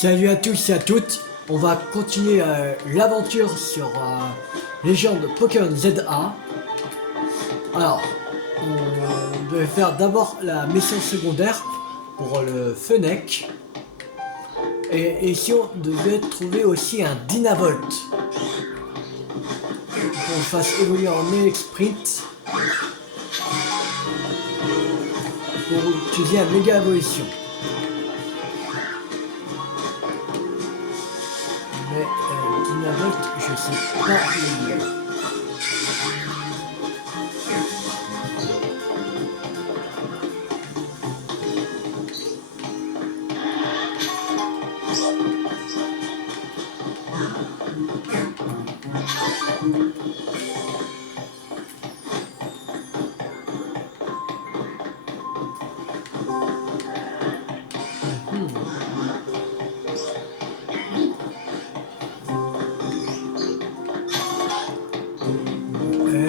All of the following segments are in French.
Salut à tous et à toutes, on va continuer l'aventure sur Légende Pokémon ZA. Alors, on devait faire d'abord la mission secondaire pour le Fennec. Et ici on devait trouver aussi un Dynavolt. Pour qu'on fasse évoluer en Sprint. Pour utiliser la méga évolution. Mais Dynavolt, je sais pas où il est.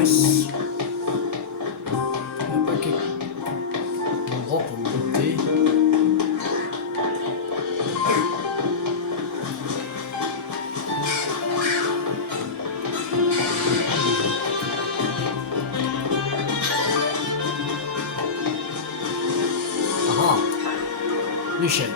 S. Il n'y a pas quelques endroits pour monter. Ah, l'échelle.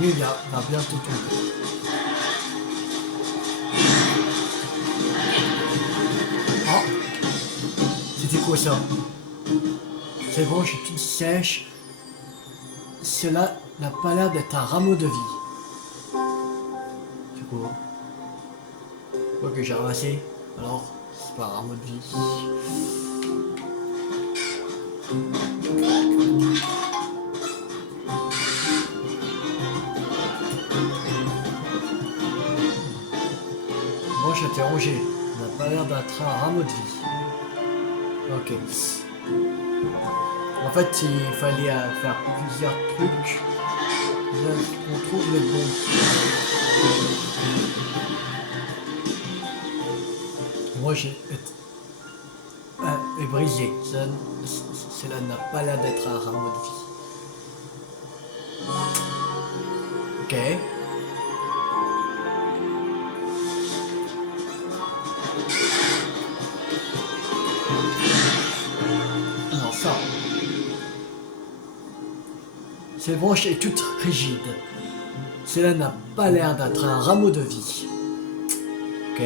Lui, il va bientôt tomber. Oh, c'était quoi ça? C'est bon, j'ai toute sèche. Cela n'a pas l'air d'être un rameau de vie. C'est quoi? Quoi que j'ai ramassé? Alors, c'est pas un rameau de vie. Moi, j'ai interrogé. Ça n'a pas l'air d'être un rameau de vie. Ok. En fait, il fallait faire plusieurs trucs. Là, on trouve le bon. Moi, j'ai est brisé. Cela n'a pas l'air d'être un rameau de vie. Ok. Non, ça. Cette branche est toute rigide. Cela n'a pas l'air d'être un rameau de vie. Ok.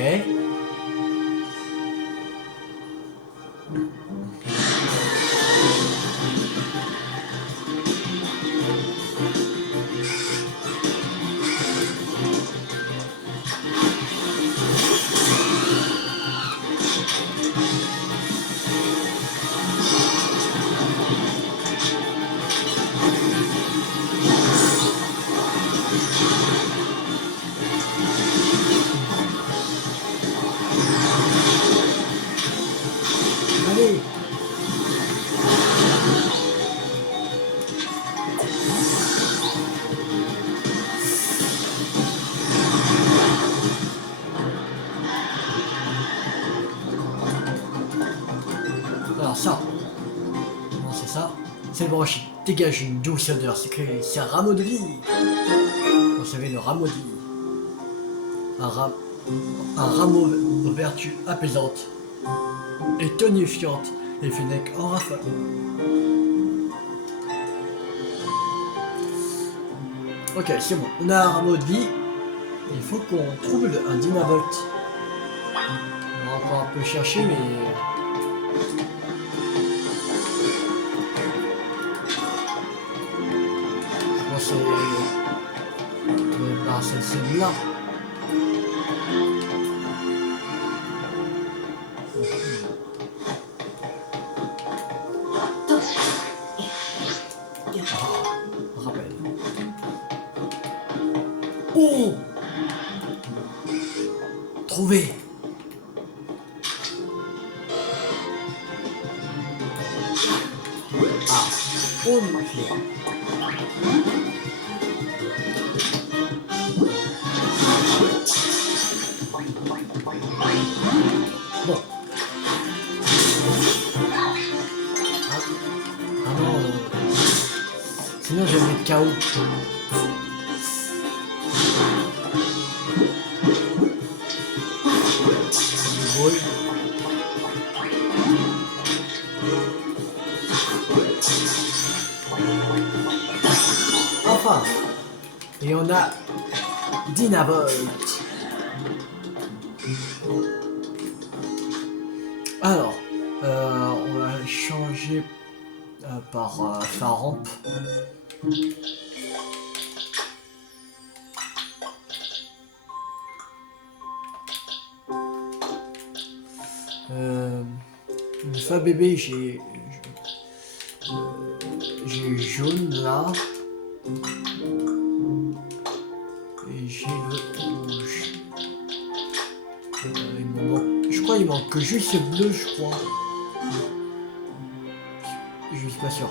ça. Cette branche dégage une douce odeur sucrée. C'est un rameau de vie. Vous savez, le rameau de vie. Un rameau aux vertus apaisantes et tonifiantes. Les Fennecs en rafale. Ok, c'est bon. On a un rameau de vie. Il faut qu'on trouve un Dynavolt. On va encore un peu chercher, mais... je pense que c'est... par cette cellule-là. Rappel. Oh! Trouvé! Ah! Oh mon Dieu! Bon. Ah non. Sinon je vais mettre KO. Enfin, et on a Dynavolt. Alors, on va changer par Faramp. Une fois bébé, j'ai jaune là. Et j'ai le rouge. Il me manque, je crois qu'il manque que juste le bleu, je crois. Je suis pas sûr.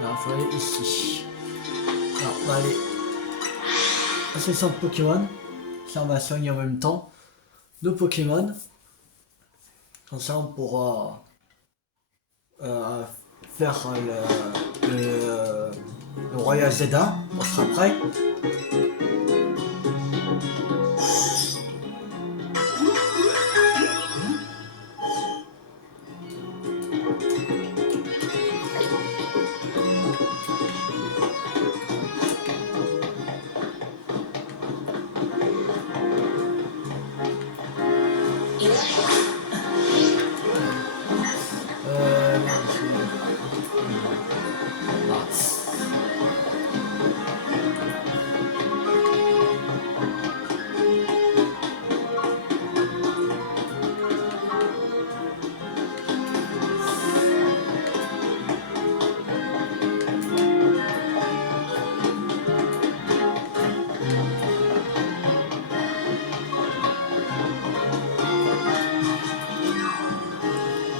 Là, il faut aller ici. Alors, on va aller à ce centre Pokémon. Ça, on va soigner en même temps nos Pokémon. Comme ça, on pourra faire le Royal Zelda. On sera prêt.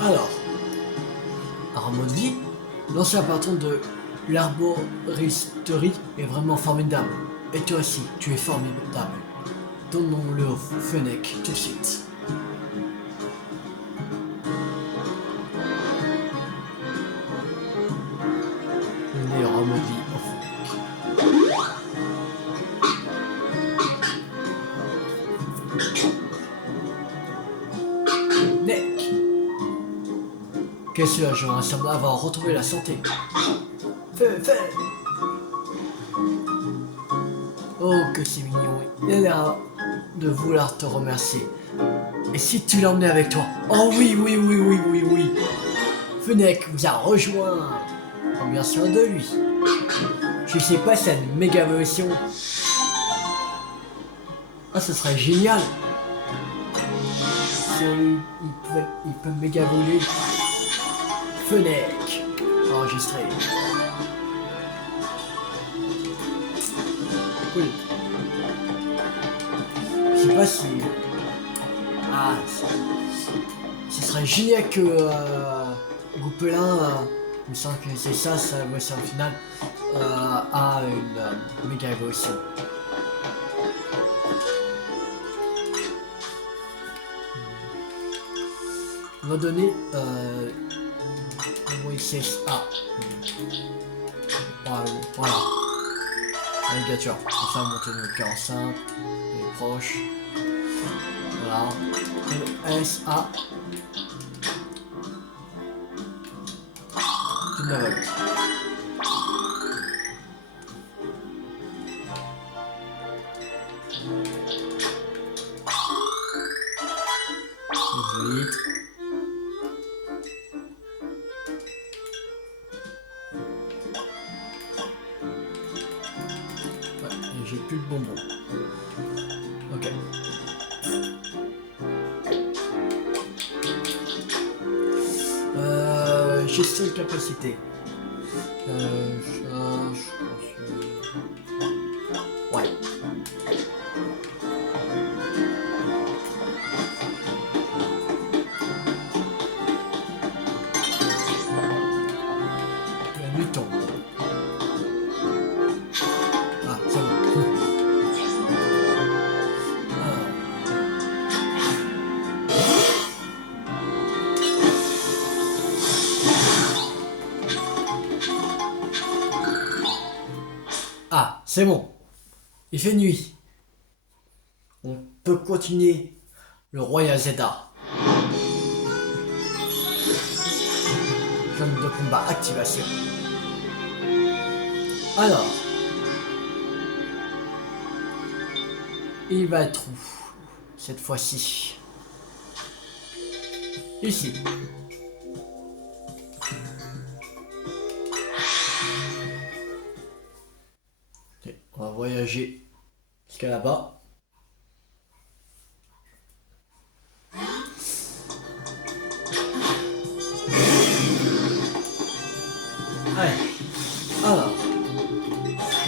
Alors, Armand dit, l'ancien patron de l'arboristerie est vraiment formidable. Et toi aussi, tu es formidable. Donnons-le au Fennec tout de suite. Donnez Armand dit au Fennec. Neck. Qu'est-ce que je semble avoir retrouvé la santé. Fais. Oh, que c'est mignon. Il a l'air de vouloir te remercier. Et si tu l'emmenais avec toi? Oh oui. Fennec vous a rejoint. Bien sûr de lui. Je sais pas, c'est une méga version. Ah, ce serait génial. Il peut méga voler. Fennec. Enregistré. Cool. Je sais pas si... Ah, ce serait génial que Goupelin, il me semble que c'est ça, sa version finale, a une méga évolution. va donner Moïse A. Voilà. Alligator. On va monter notre 45. Les proches. Voilà. S A. Tout la volte. Vite. Ouais, et j'ai plus de bonbons. Ok. Gestion de capacité. Ça, je pense. Ouais. La nuit tombe. Ah, c'est bon. Ah, c'est bon. Il fait nuit. On peut continuer le Royal Zeta. Zone de combat activation. Alors, il va être où cette fois-ci? Ici. Ok, on va voyager jusqu'à là-bas. Allez, alors,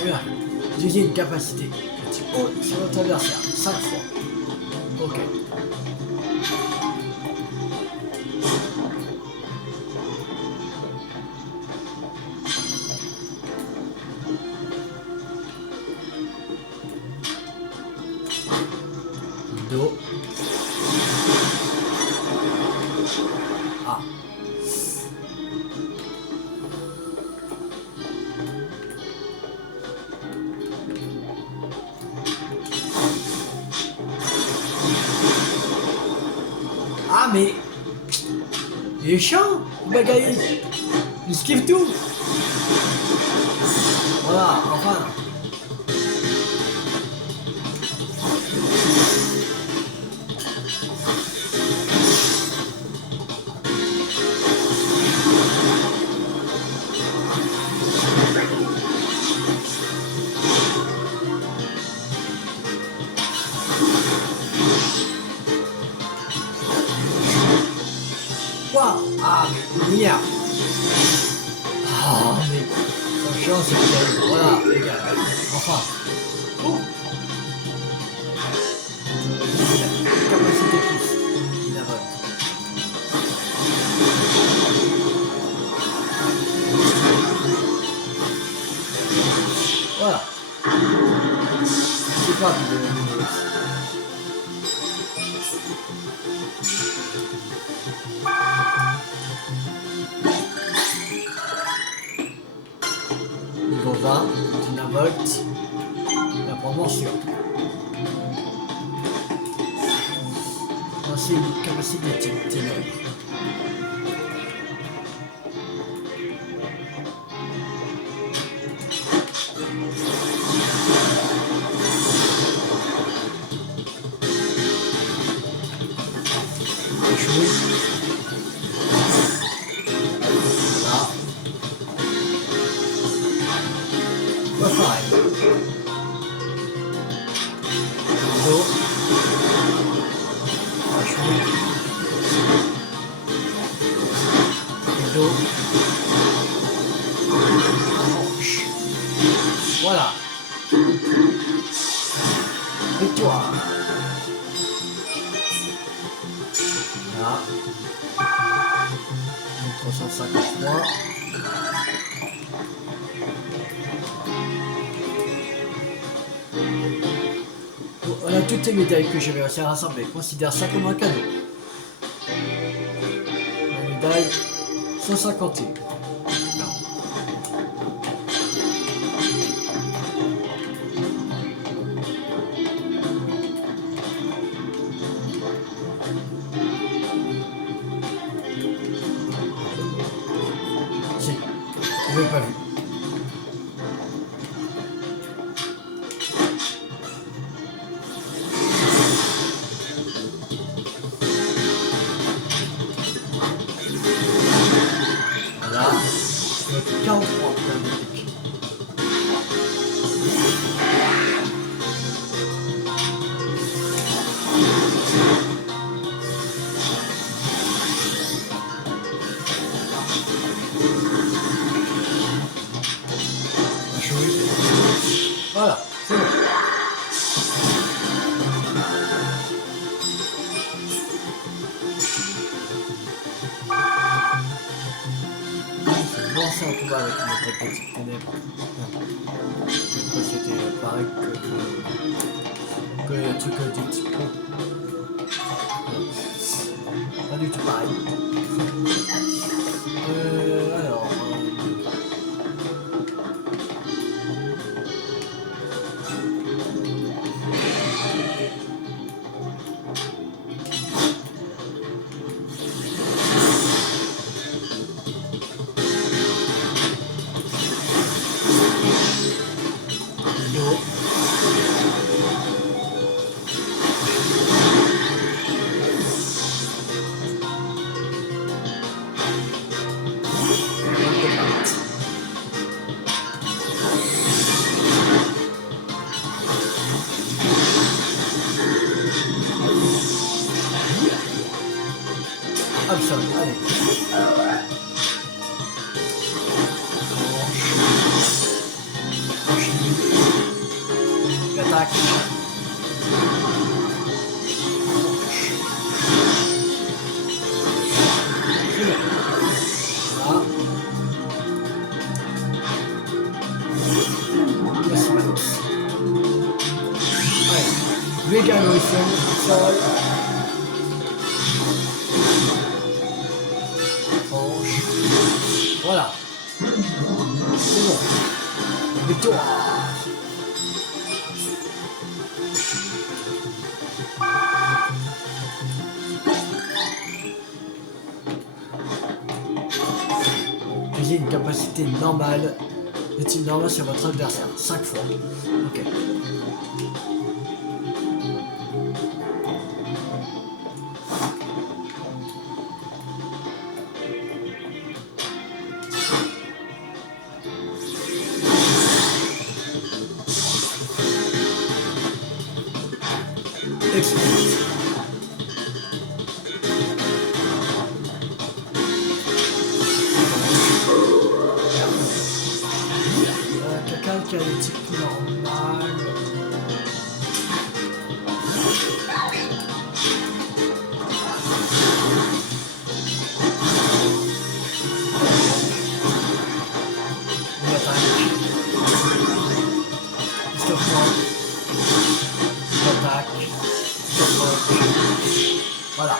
regarde, j'ai une capacité. Petit haut sur notre adversaire, 5 fois. Ok. Dos. Ah. Ah mais il est chiant, le bagaille. Il esquive tout. Voilà, enfin. Quoi? Ah mais merde. Ah mais son chiant c'est que voilà les gars. Enfin. Oh. Capacité plus. Il a vote. Voilà. C'est pas de niveau 20, Dynavolt, la promotion. C'est une capacité de ténèbres. Échoué. Voilà. Pas pareil. Dos. Échoué. Dos. Manche. Voilà. Victoire. Voilà. 353. Bon, voilà toutes les médailles que j'avais réussi à rassembler. Considère ça comme un cadeau. médaille 151. Non. Si, vous n'avez pas vu. Voilà, avec 43 points de pique. Voilà, c'est bon. C'est lancé en combat avec une attaque de type ténèbres. C'était pareil que le truc du type pro. Pas du tout pareil. Alors. Absolument, allez. L'attaque. Voilà. Merci, Manos. Allez. Vegan Whistle, sol. Voilà. C'est bon. Victoire. Utilisez une capacité normale de type normal sur votre adversaire. 5 fois. Ok. Excellent. Quelqu'un qui a des types normales. Une attaque. Stop point. Attaque. Stop point. Voilà.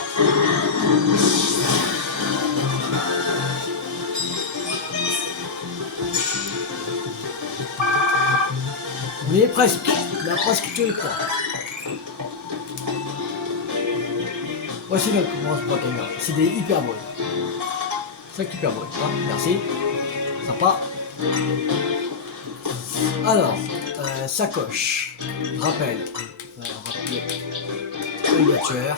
On y est presque. On a presque tous les points. Voici donc comment se prend gagnant. C'est des hyperboles. 5 hyperboles. Ah, merci. Sympa. Alors, sacoche. Rappel. Rappeler. Le tueur.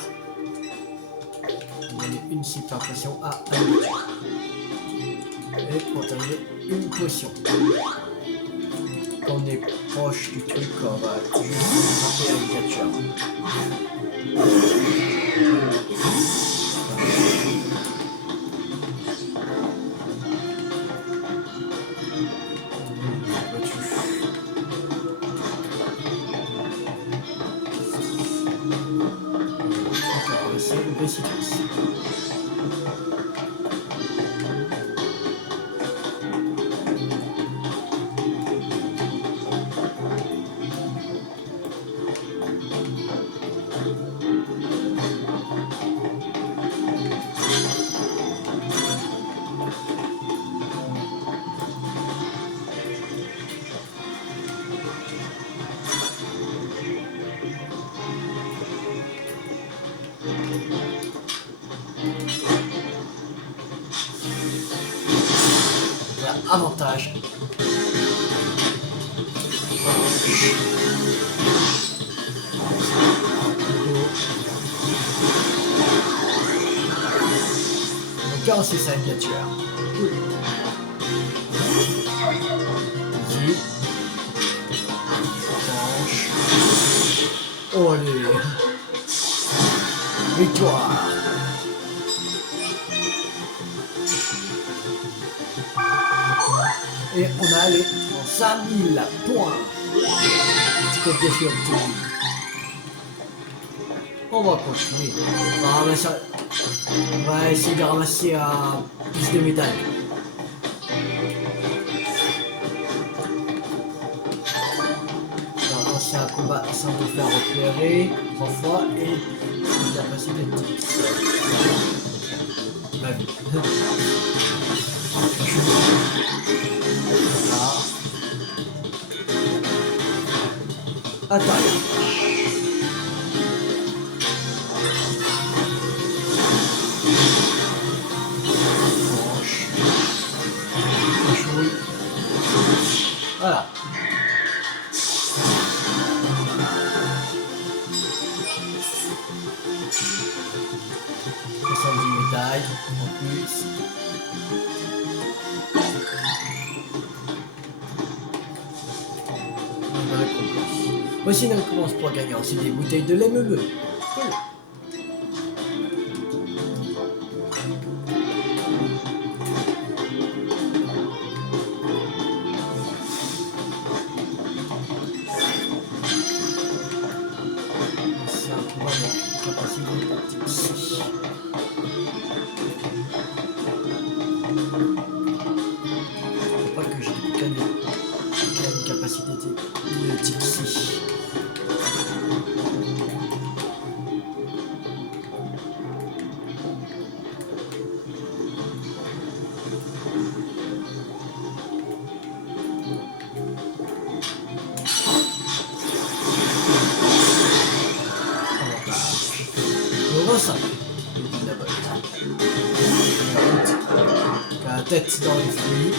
Donner une super potion à un tueur. Et pour terminer, une potion. On est proche du truc, on va juste frapper avec la tueur. Encore, c'est une récidive. Voilà, avantage. Donc 45 bien tueur. Easy. Planche. Oh allez. Victoire. Et on a allé en 5000 points. Petit code défi obtenu. On va continuer. On va essayer de ramasser plus de médailles. C'est un combat sans te faire repérer 3 fois et une capacité de tips. Ma vie. Voilà. Attaque. Voilà. 70 médailles en plus. Une récompense. Voici une récompense pour gagnant, c'est des bouteilles de lait meuleux. Cool. C'est un combat de capacité de tips. Faut pas que j'ai une capacité de tipsy. La tête dans les fruits.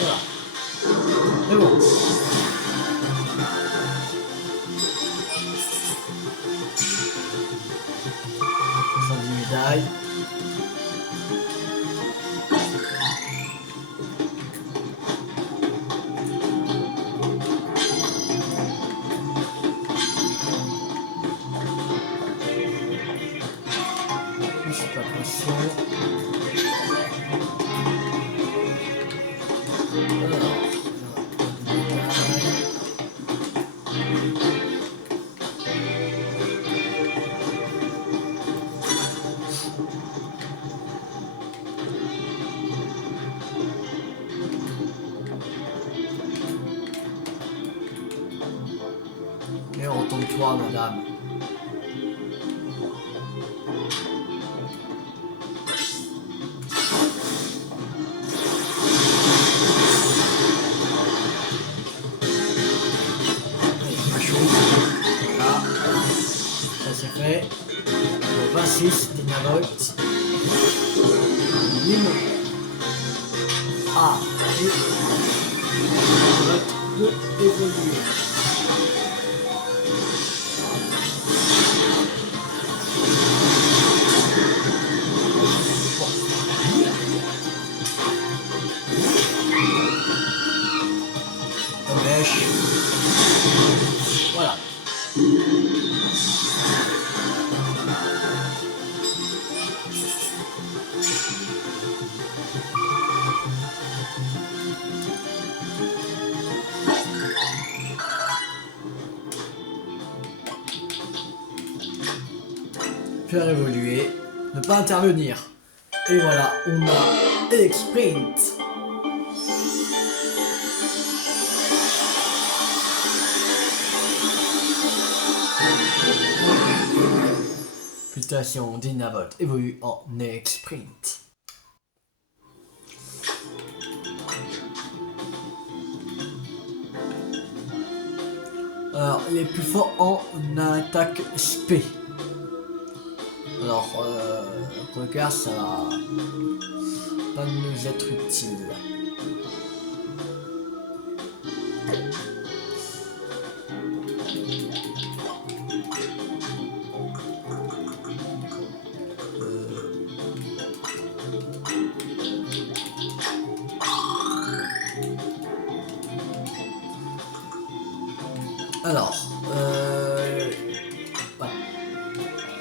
Voilà. C'est bon. Médailles. C'est pas pression. Et retourne-toi, madame. C'est fait. 26 Dynavolt. Limon. Ah, et Dynavolt peut évoluer. Bon. Mèche. Voilà. Faire évoluer, ne pas intervenir. Et voilà, on a X-Sprint. Mutation Dynavolt évolue en X-Sprint. Alors, les plus forts en attaque spé. Alors, regarde, ça va pas nous être utile. Alors, voilà.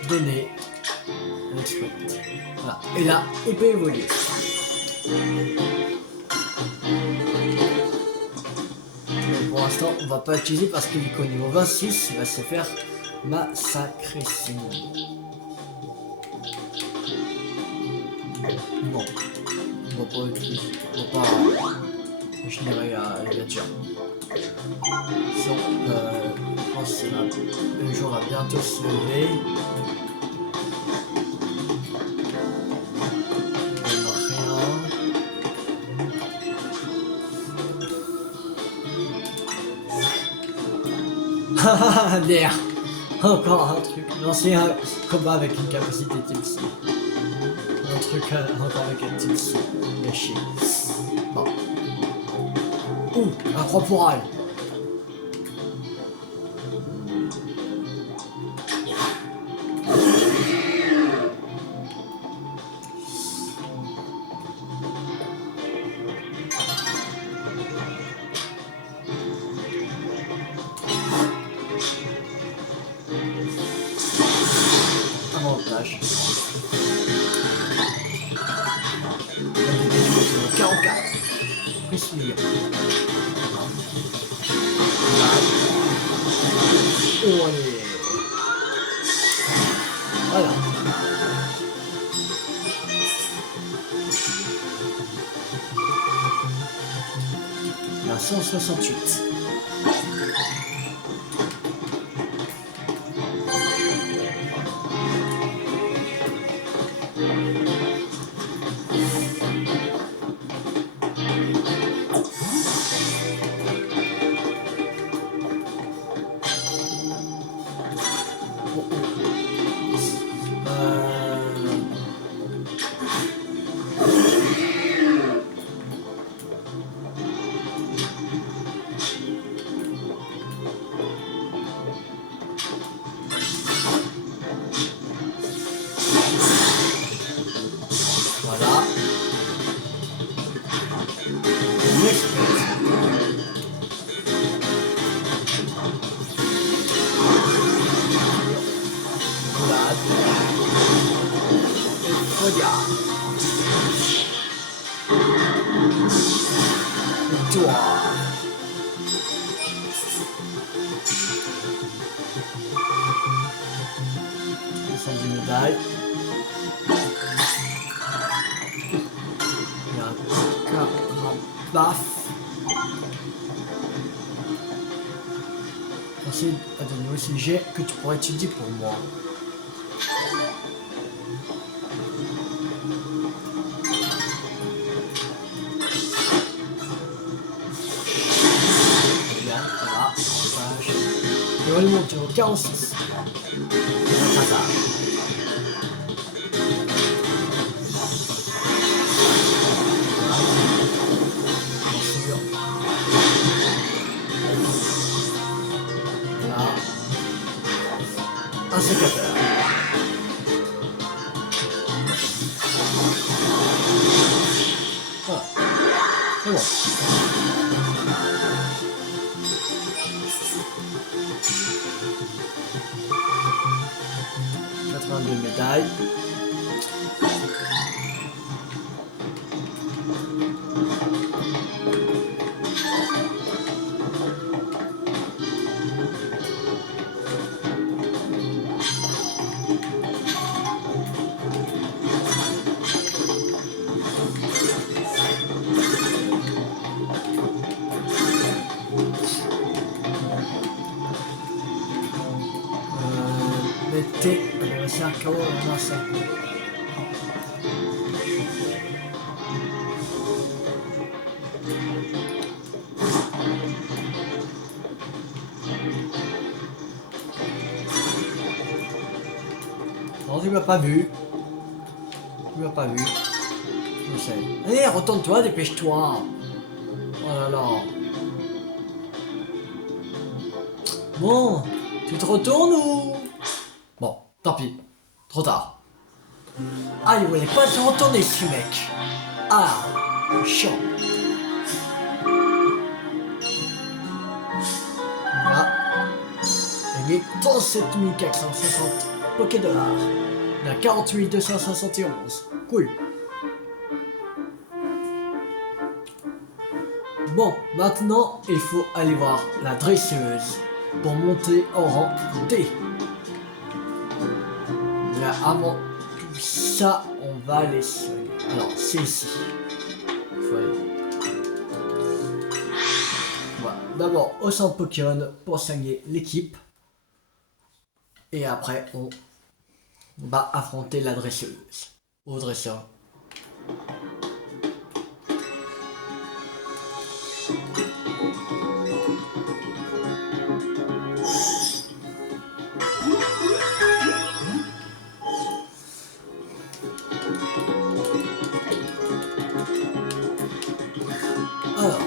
Donner. Exploit. Voilà. Et là, il peut évoluer. Mais pour l'instant, on va pas l'utiliser parce qu'il est qu'au niveau 26, il va se faire massacrer sinon. Bon. On va pas utiliser. On va pas générer la nature. So, je pense que le jour va bientôt se lever. Haha, merde. Encore un truc. Non, c'est un combat avec une capacité type C. Un truc encore avec un type C. Mais chier. Bon. Ouh, un croix pour elle. Avantage. 44. Plus million. Oh, allez. Voilà. La 168. Voilà. Regarde. Toi. 70 médailles. Il y a un baf. Merci à de nouveaux sujets que tu pourrais étudier pour moi. Bien, voilà, page. Et on monte au 46. Un passage. Un sécateur. Voilà. C'est bon. $82 médailles. Mettez le cercle en massa. Non, tu m'as pas vu. Tu m'as pas vu. Je sais. Allez, retourne-toi, dépêche-toi. Oh là là. Bon, tu te retournes ou... Bon, tant pis. Trop tard. Ah, il voulait pas se retourner, ce mec. Ah, chiant. Voilà. Gagné 37 460 Poké Dollars. On a 48 271. Cool. Bon, maintenant, il faut aller voir la dresseuse pour monter au rang D. Mais avant tout ça, on va aller soigner. Alors, c'est ici. Il faut aller. Voilà. D'abord, au centre Pokémon pour soigner l'équipe. Et après, on va affronter la dresseuse. Au dresseur. Alors.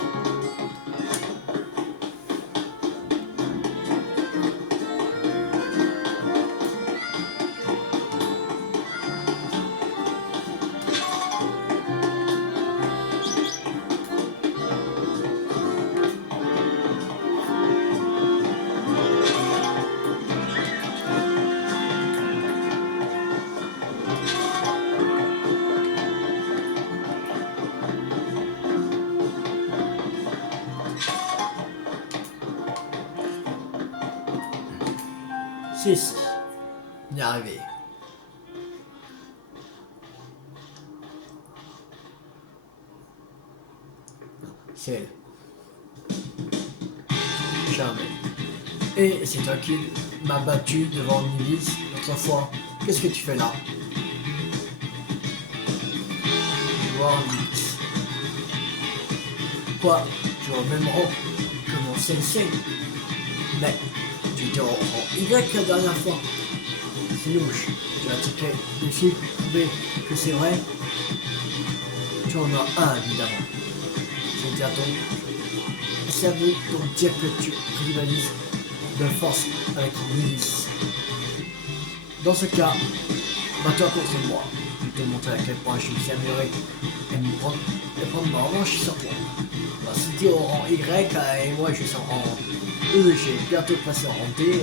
C'est ici. On est arrivé. C'est elle. Jamais. Et c'est toi qui m'as battu devant Nilis l'autre fois. Qu'est-ce que tu fais là? Voir Nilis. Quoi? Tu es au même rang que mon sensei? Mais tu étais au rang Y la dernière fois. C'est louche. Tu as checké les chiffres, prouvé que c'est vrai? Tu en as un évidemment. Je dis à ton... Ça veut donc dire que tu rivalises de force avec Nilis. Dans ce cas, bats-toi contre moi. Je vais te montrer à quel point je suis amélioré et prendre ma revanche sur toi. Bah, si tu es au rang Y et moi je suis en rang E, j'ai bientôt passé en rang D.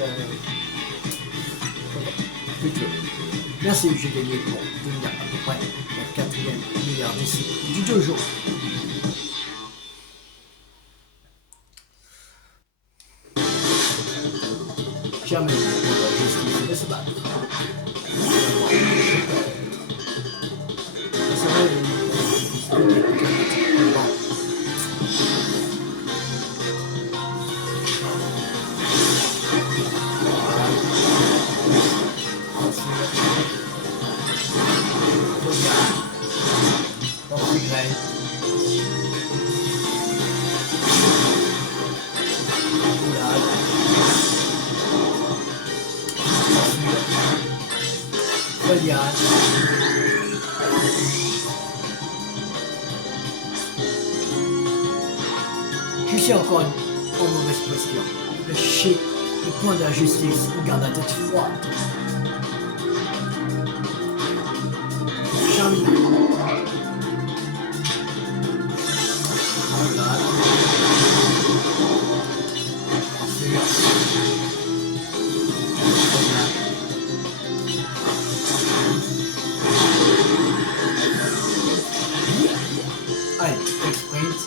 Plutôt. Merci, j'ai gagné pour devenir à peu près le 4e meilleur disciple du dojo. Jamais la justice de se battre. C'est vrai, je suis encore en mauvaise posture. Le chic, le point de la justice, garde la tête froide. Charmant. Allez, sprint.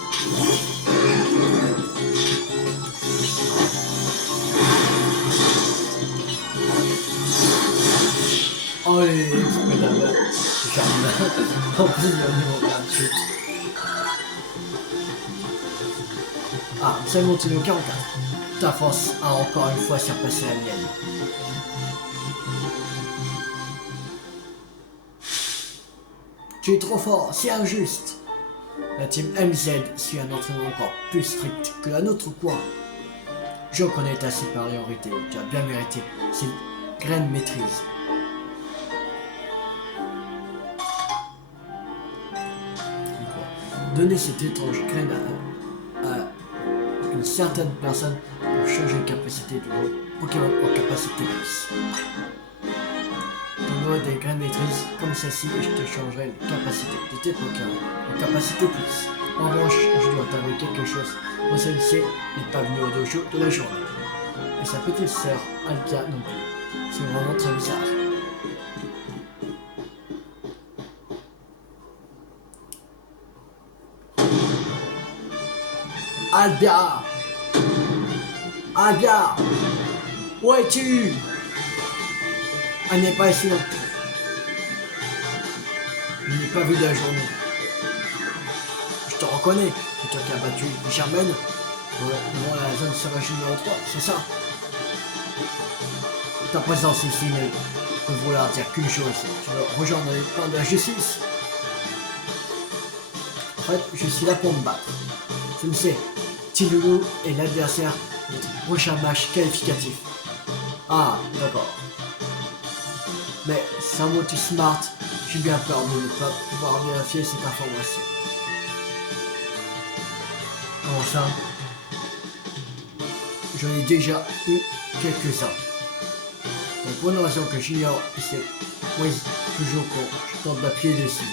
Oh les mesdames, c'est charmant. En plus, il y a un niveau gratuit. Ah, ça continue au 44. Ta force a encore une fois surpassé la mienne. Tu es trop fort, c'est injuste. La team MZ suit un entraînement encore plus strict que la nôtre, quoi. Je reconnais ta supériorité, tu as bien mérité cette graine maîtrise. donner cette étrange graine à une certaine personne pour changer les capacités de Pokémon en capacité plus. Donne-moi des graines maîtrises comme celle-ci et je te changerai les capacités de tes Pokémon en capacité plus. En revanche, je dois t'avouer quelque chose. Mon sensei n'est pas venu au dojo de la journée. Et sa petite sœur, Alkia non plus. C'est vraiment très bizarre. Albia! Albia! Où es-tu? Elle n'est pas ici non plus. Je n'ai pas vu de la journée. Je te reconnais, c'est toi qui as battu Germaine devant la zone sauvage numéro 3, c'est ça? Ta présence ici ne peut vouloir dire qu'une chose, tu veux rejoindre les plans de la justice? En fait, je suis là pour me battre. Tu le sais, Tiloulou est l'adversaire de notre prochain match qualificatif. Ah, d'accord. Mais sans mot smart, j'ai bien peur de ne pas pouvoir vérifier cette information. Comment ça? J'en ai déjà eu quelques-uns. Mais pour une raison que j'ignore, c'est oui, toujours quand je tente d'appuyer dessus.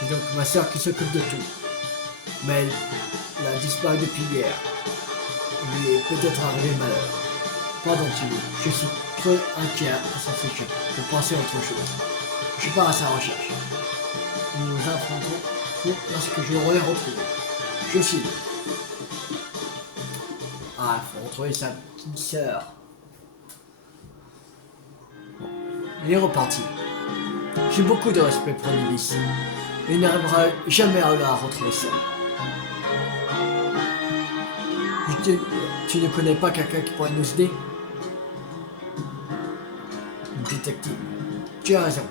C'est donc ma soeur qui s'occupe de tout. Mais elle a disparu depuis hier. Il lui est peut-être arrivé malheur. Pardon Thibaut, je suis trop inquiet à son sujet pour penser à autre chose. Je pars à sa recherche. Nous nous affronterons lorsque je l'aurai retrouvé. Je file. Ah, il faut retrouver sa petite sœur. Bon, il est reparti. J'ai beaucoup de respect pour Lilith. Mais il n'arrivera jamais à la retrouver seule. Tu ne connais pas quelqu'un qui pourrait nous aider? Détective, tu as raison.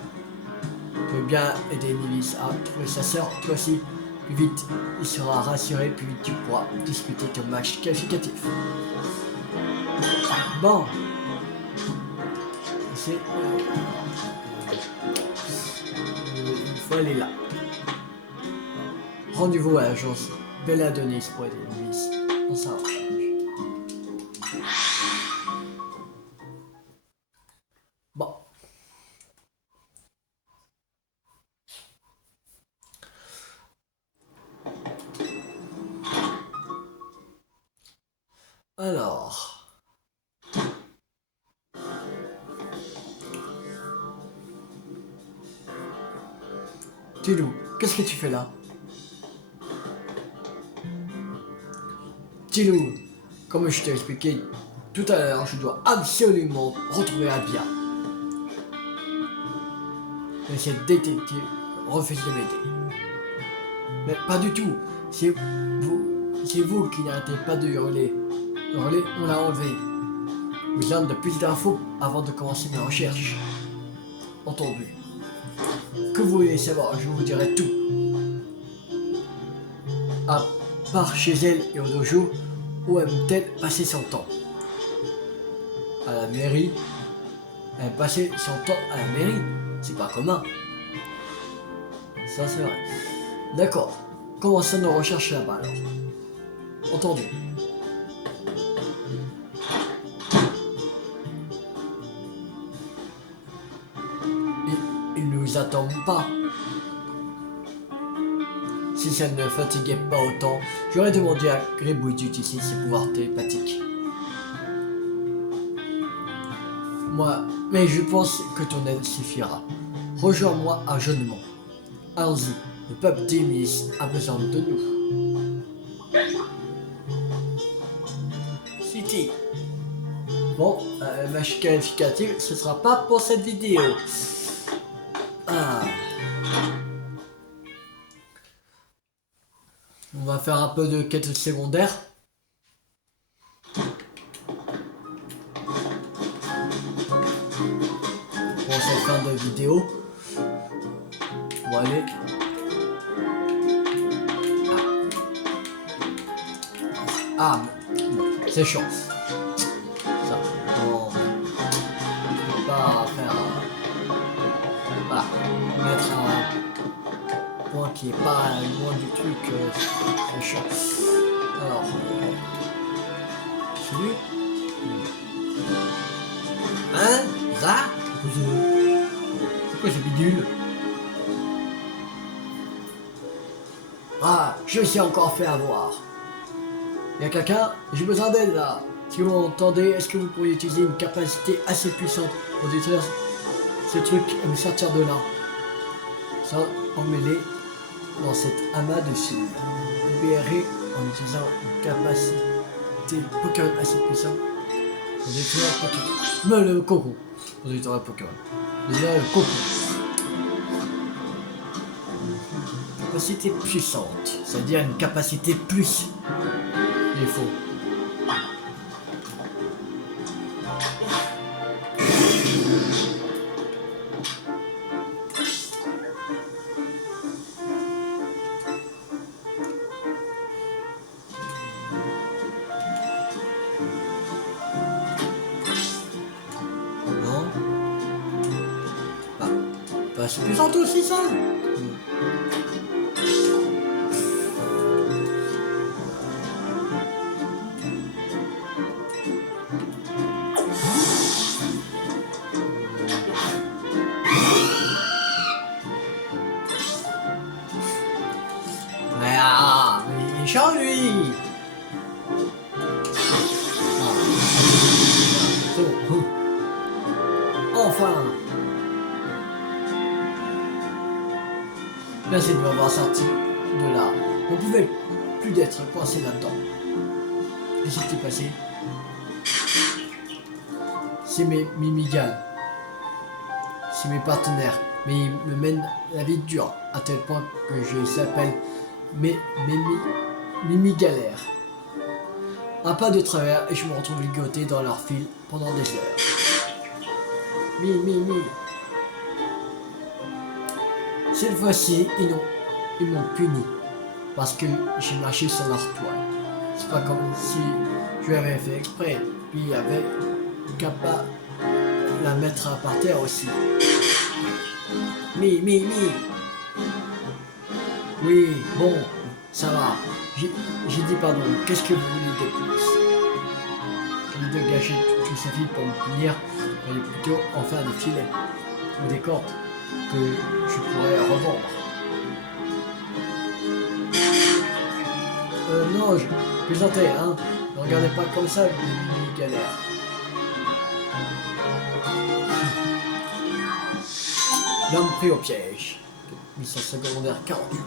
Tu veux bien aider Lilith à trouver sa sœur, toi aussi. Plus vite il sera rassuré, plus vite tu pourras disputer ton match qualificatif. Bon. C'est... il faut aller là. Rendez-vous à l'agence Belladonis pour aider Lilith dans sa recherche. Bon. Alors. Tilou, qu'est-ce que tu fais là? Tilou, comme je t'ai expliqué tout à l'heure, je dois absolument retrouver Albia. Mais cette détective refuse de m'aider. Mais pas du tout. C'est vous qui n'arrêtez pas de hurler. Hurler, on l'a enlevé. Vous besoin de plus d'infos avant de commencer mes recherches. Entendu. Que vous voulez savoir, je vous dirai tout. À part chez elle et au dojo, où aime-t-elle passer son temps? À la mairie. Elle passait son temps à la mairie. C'est pas commun. Ça c'est vrai. D'accord. Commençons nos recherches là-bas alors. Entendu. Il nous attend pas. Si ça ne fatiguait pas autant, j'aurais demandé à Gribouille d'utiliser ses pouvoirs télépathiques. Moi, mais je pense que ton aide suffira. Rejoins-moi à Jeunemont. Allons-y, le peuple d'Émis a besoin de nous. City. Bon, match qualificatif, ce sera pas pour cette vidéo. Ah. On va faire un peu de quête secondaire. Pour cette fin de vidéo. On va aller. Ah, bon, c'est chiant. Ça, on va pas faire. Voilà, mettre un point qui est pas loin du truc, c'est chiant. Alors, celui. Hein? Ça? C'est quoi ce bidule? Ah, je me suis encore fait avoir. Y'a quelqu'un? J'ai besoin d'aide là. Si vous m'entendez, est-ce que vous pourriez utiliser une capacité assez puissante pour détruire ce truc et me sortir de là? Ça, emmêlé dans cet amas de cibles. Libéré en utilisant une capacité Pokémon assez puissante pour détruire un Pokémon. Mais le coco. Pour détruire un Pokémon. Détruire le coco. Capacité puissante. C'est-à-dire une capacité plus. Il est faux. C'est puissant aussi ça. Ah, il est chiant lui. Enfin. Merci de m'avoir sorti de là. On pouvait plus d'être coincé là-dedans. Qu'est-ce qui s'est passé? C'est mes mimigales. C'est mes partenaires. Mais ils me mènent la vie dure, à tel point que je s'appelle mes mimigalères. Un pas de travers et je me retrouve ligoté dans leur fil pendant des heures. Mi. Cette fois-ci, ils m'ont puni parce que j'ai marché sur leur toile. C'est pas comme si je l'avais fait exprès. Puis il y avait qu'à pas la mettre par terre aussi. Mi. Oui, bon, ça va. J'ai dit pardon. Qu'est-ce que vous voulez de plus? Au lieu de gâcher tout sa vie pour me punir, elle est plutôt en faire des filets ou des cordes que je pourrais revendre. Non, je plaisantais, hein. Ne regardez pas comme ça, les galères. L'homme pris au piège. Mission secondaire 48.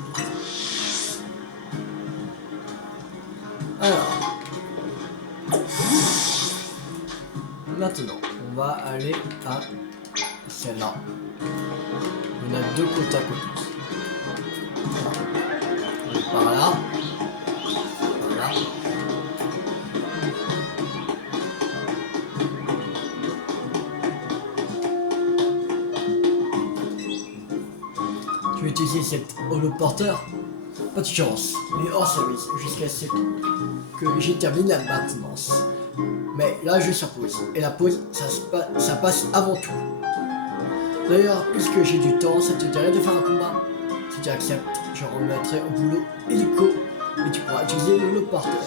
Alors. Maintenant, on va aller à celle-là. On a deux côtes à côte. On est par là. Voilà. Tu veux utiliser cet holoporteur? Pas de chance. Il est hors service jusqu'à ce que j'ai terminé la maintenance. Mais là, je suis sur pause. Et la pause, ça passe avant tout. D'ailleurs, puisque j'ai du temps, ça te dirait de faire un combat? Si tu acceptes, je remettrai au boulot hélico et tu pourras utiliser l'holoporteur.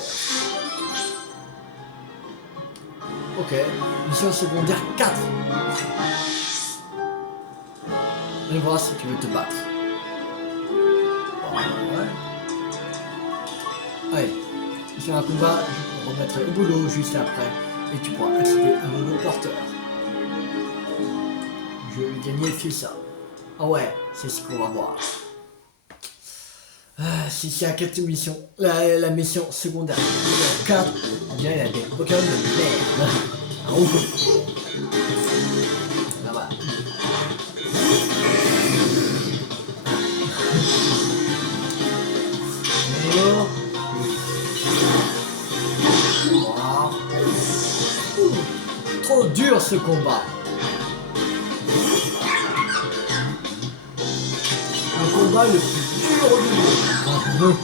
Ok, mission secondaire 4. Et voir si tu veux te battre. Ouais. Allez, mission un combat, je remettrai au boulot juste après et tu pourras accéder à l'holoporteur. Je vais gagner le ça. Ah ouais, c'est ce qu'on va voir. Si c'est la quatrième mission, la mission secondaire 4, on dirait il y a des Pokémon de merde. Ah ouf. Là-bas. Trop dur ce combat. Le combat le plus dur du monde.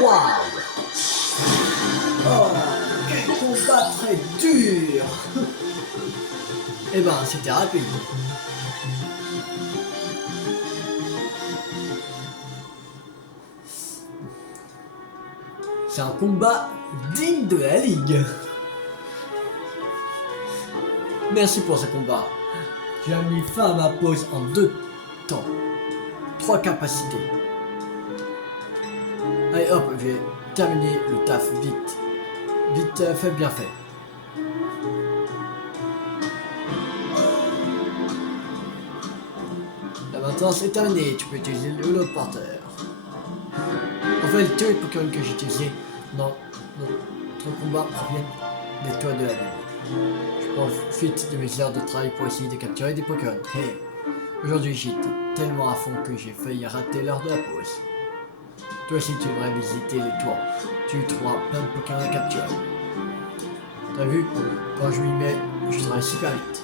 Waouh. Oh. va être dur. Eh ben, c'était rapide. C'est un combat digne de la Ligue. Merci pour ce combat. Tu as mis fin à ma pause en 2 temps. 3 capacités. Allez hop, je vais terminer le taf vite. Vite fait, bien fait. La maintenance est terminée, tu peux utiliser le lot porteur. Enfin, tous les Pokémon que j'ai utilisés dans notre combat proviennent des toits de la lune. Je profite de mes heures de travail pour essayer de capturer des Pokémon. Hey, aujourd'hui j'étais tellement à fond que j'ai failli rater l'heure de la pause. Toi aussi tu devrais visiter les toits. Tu trouveras plein de Pokémon à capturer. T'as vu? Quand je m'y mets, je travaille super vite.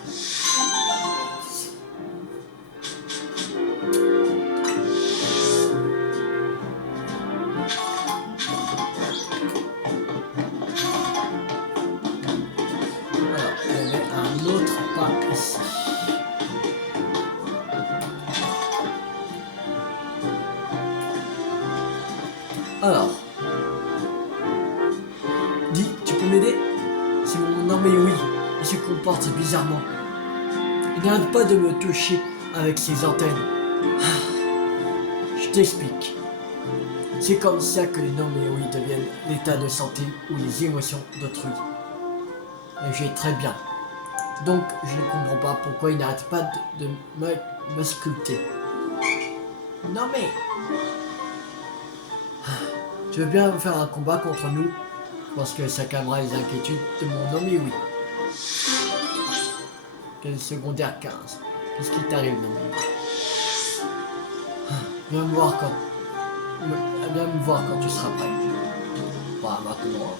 Alors, dis, tu peux m'aider? C'est mon nom, mais oui, il se comporte bizarrement. Il n'arrête pas de me toucher avec ses antennes. Je t'explique. C'est comme ça que les noms, mais oui, deviennent l'état de santé ou les émotions d'autrui. Et j'ai très bien. Donc, je ne comprends pas pourquoi il n'arrête pas de m'ausculter. Non mais... Tu veux bien faire un combat contre nous? Je pense que ça calmera les inquiétudes de mon nom, mais oui. Quel secondaire 15? Qu'est-ce qui t'arrive, non mais... Viens me voir quand tu seras prêt. Pas maintenant.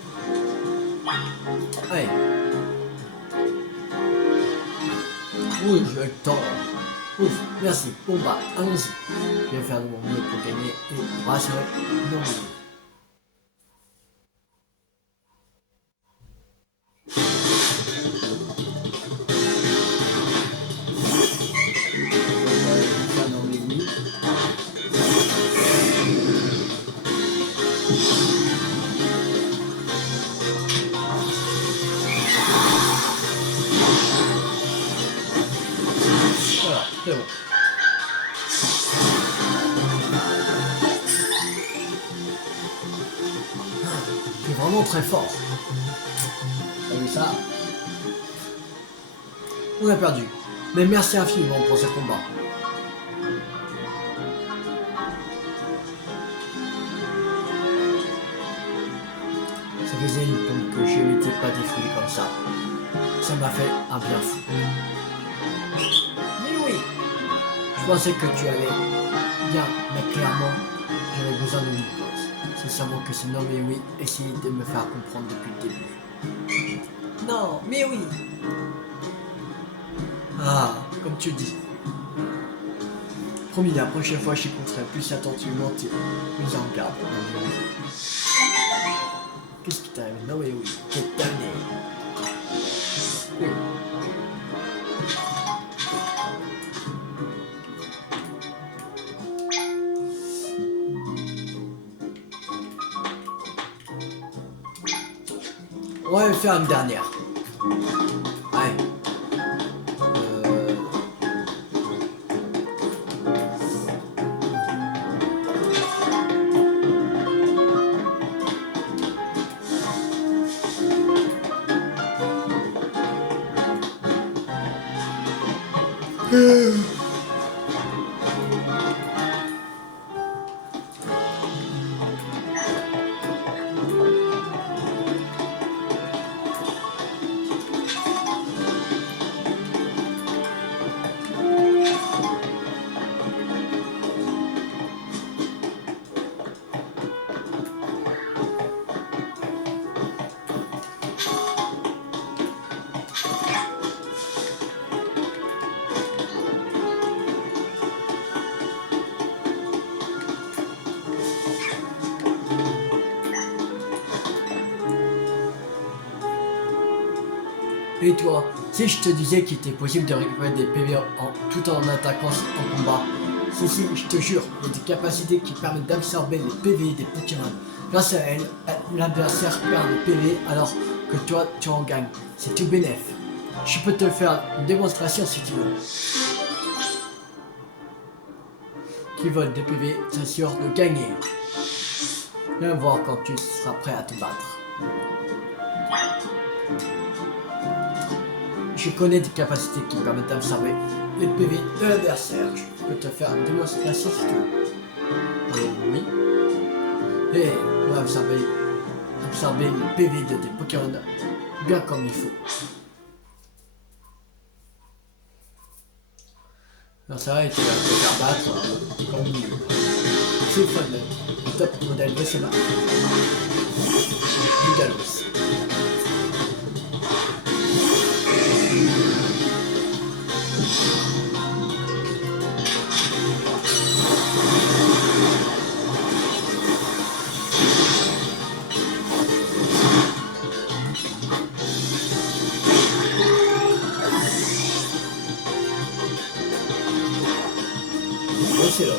Allez. Oui, j'ai le temps. Ouf, merci. Bon bah, allons-y. Je vais faire de mon mieux pour gagner et rassurer non mais... C'est bon. Tu es vraiment très fort. T'as vu ça? On a perdu. Mais merci infiniment pour ce combat. Ça faisait une pompe que je m'étais pas défoulé comme ça. Ça m'a fait un bien fou. Mais oui! Je pensais que tu allais bien, mais clairement, j'avais besoin d'une pause. Sincèrement que ce nom, mais oui, essayez de me faire comprendre depuis le début. Non, mais oui! Ah, comme tu dis. Promis, la prochaine fois, j'écouterai plus attentivement tes mises en garde. Qu'est-ce qui t'arrive? Non, mais oui, t'es damné. Oui. On va faire une dernière. Allez. Et toi, si je te disais qu'il était possible de récupérer des PV tout en attaquant en combat, si, je te jure, il y a des capacités qui permettent d'absorber les PV des Pokémon. Grâce à elles, l'adversaire perd des PV alors que toi, tu en gagnes. C'est tout bénef. Je peux te faire une démonstration si tu veux. Qui vole des PV s'assure de gagner. Viens voir quand tu seras prêt à te battre. Je connais des capacités qui permettent d'absorber les PV de l'adversaire. Je peux te faire une démonstration si tu veux. Oui. Et on va absorber les PV de tes Pokémon bien comme il faut. Alors ça va, et tu vas te faire battre comme c'est fun. Le top modèle de c'est là. Du Galos. C'est là.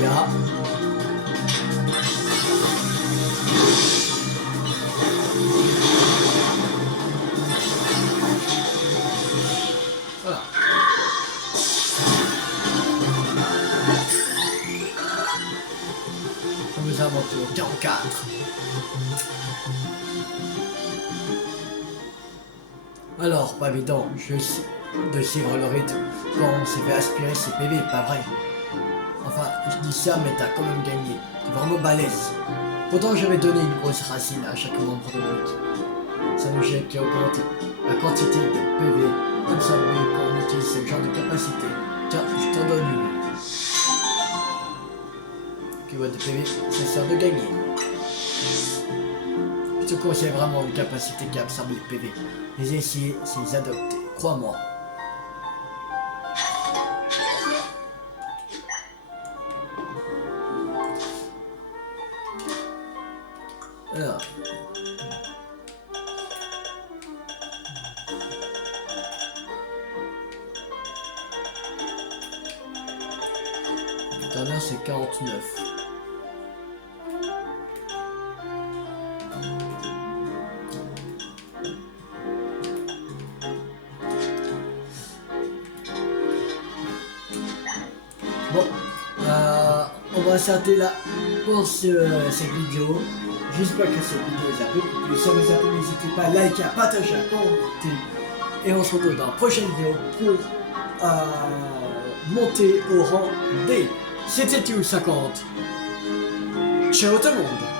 Là. Voilà. Nous avons tour 44. Alors, pas évident, de suivre le rythme quand on s'est fait aspirer ses PV, pas vrai? Enfin, je dis ça, mais t'as quand même gagné. T'es vraiment balèze. Pourtant, j'avais donné une grosse racine à chaque membre de l'équipe. Ça nous gêne qui augmente la quantité de PV absorbée quand on utilise ce genre de capacité. Tiens, je t'en donne une. Qui voit des PV, ça sert de gagner. Je te conseille vraiment une capacité qui absorbe les PV. Les essayer, c'est les adopter, crois-moi. Alors. Tout à l'heure c'est 49. Bon, on va s'arrêter là pour cette vidéo. J'espère que cette vidéo vous a beaucoup plu. Si ça vous a plu, n'hésitez pas à liker, à partager, à commenter. Et on se retrouve dans la prochaine vidéo pour monter au rang D. C'était tout 50. Ciao tout le monde.